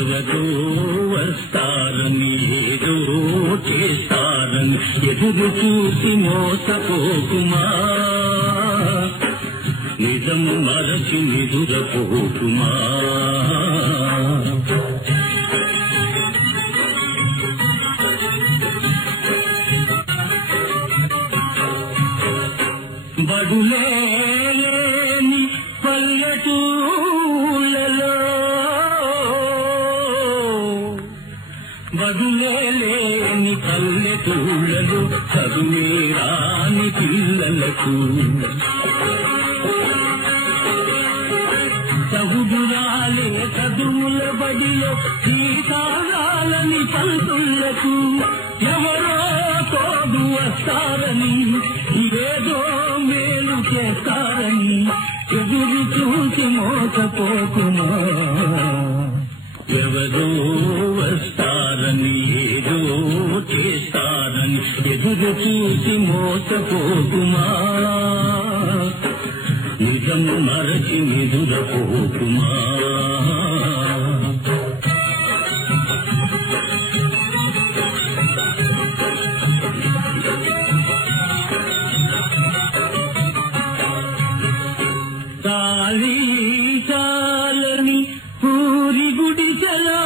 ఎవరో వస్తారని ఏదో చేస్తారని ఎదురు చూసి మోసపోకుమా, నిజం మరచి నిదురపోకుమా. బడులేని పల్లెటూళ్ళలో, బడులేని పల్లెటూళ్ళలో చదువే రాని పిల్లలకు, చదువురాలే చదువుల బడిలో సీతారాలని పంతులకు ఎవరో తోడు వస్తారని ఏదో మేలు చేస్తారని ఎదురు చూసి మోసపోకుమా. ఎవరో వస్తారని ఏదో చేస్తారని ఎదురు చూసి మోసపోకుమా, నిజం మరచి నిదురపోకుమా. కాళీ చాలని పూరి గుడిసెలో,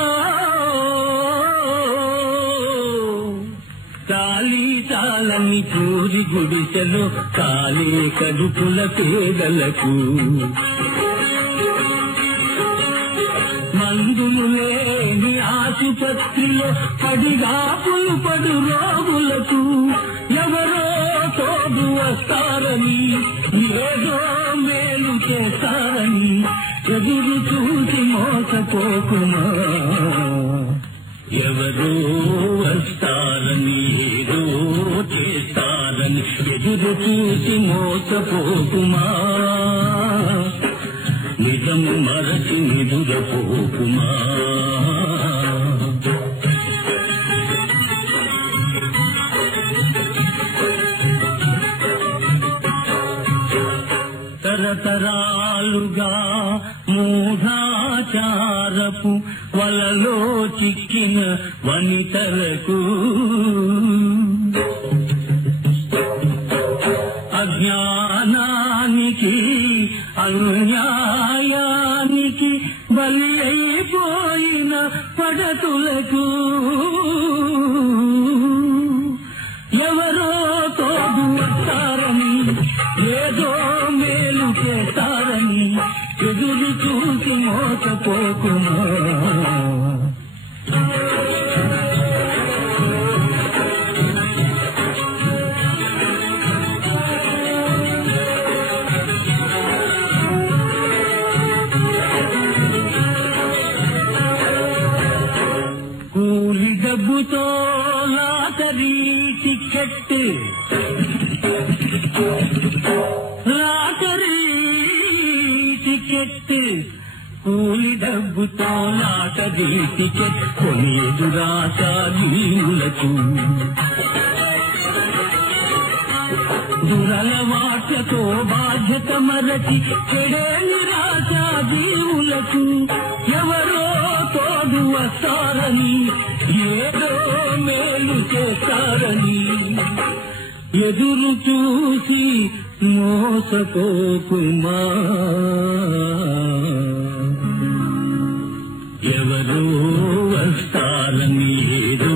కాళీ చాలని పూరి గుడిసెలో కాలే కడుపుల పేదలకు, మందులు లేని ఆసుపత్రిలో పడిగాపులు పడు రోగులకు ఎవరో తోడు వస్తారని ఏదో మేలు చేస్తారని ఎదురు చూసి మోసపోకుమా. ఎవరో వస్తారని ఏదో చేస్తారని ఎదురు చూసి మోసపోకుమా, నిజం మరచి నిదురపోకుమా. తరతరాలుగా మూఢాచారపు వలలో చిక్కిన వనితలకు, అజ్ఞానానికి అన్యాయానికి బలి అయిపోయిన పడతులకు ఎవరో తోడు వస్తారని ఏదో మేలు చేస్తారని ఎదురు చూసి మోసపోకుమా. కూలి డబ్బుతో లాటరీ టికెట్, లాటరీ టికెట్, కూలి డబ్బుతో లాటరీ టికెట్ కొనేదు రాశా జీవులకు, దురలవాట్లతో బాధ్యత మరచి చెడే నిరాశా జీవులకు ఎవరో తోడు వస్తారని ఏదో మేలు చేస్తారని ఎదురు చూసి మోసపోకుమా. ఎవరో వస్తారని ఏదో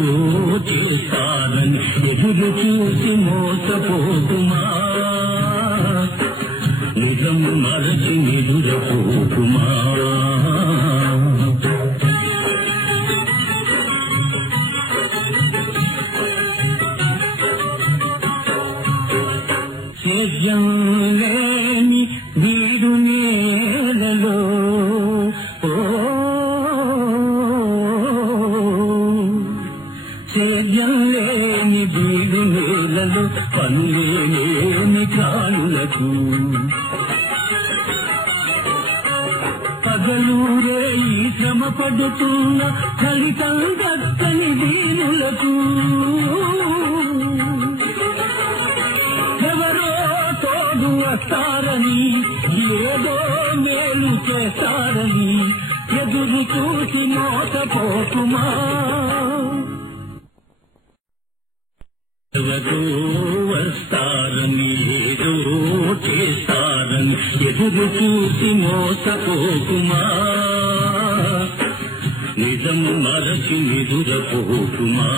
చేస్తారని ఎదురు చూసి మోసపోకుమా, నిజం మరచి నిదురపోకుమా. సేద్యం లేని వీడు నేలలో, సేద్యం లేని వీడు నేలలో పనులేని కానులకు, పగలూరే ఈ శ్రమ పడుతున్న ఫలితం దక్కని దీనులకు ఎవరో తోడు వస్తారని ఏదో మేలు చేస్తారని ఎదురు ఎదురు చూసి మోసపోకుమా. ఎవరో వస్తారని ఏదో చేస్తారని ఎదురు చూసి మోసపోకుమా. నిజము మరచి నిదురపోకుమా.